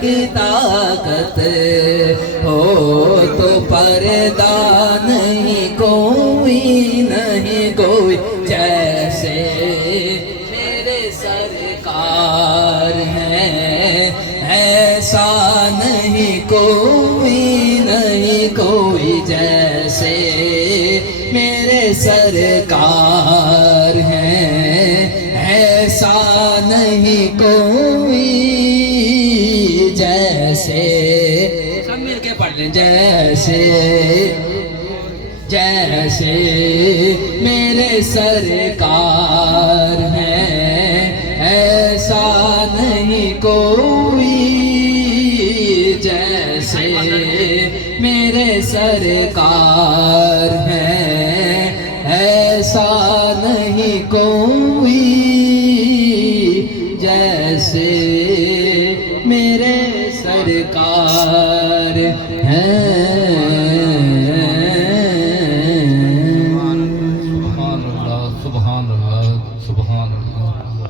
کی طاقت ہو تو پردہ نہیں کوئی نہیں کوئی جیسے میرے سرکار ہیں، ایسا نہیں کوئی نہیں کوئی جیسے میرے سرکار ہیں، ایسا نہیں کوئی جیسے، سب مل کے پڑھ لیں، جیسے جیسے میرے سرکار ہیں، ایسا نہیں کوئی جیسے میرے سرکار ہیں، ایسا نہیں کوئی جیسے میرے سرکار ہیں۔ سبحان اللہ سبحان اللہ سبحان اللہ۔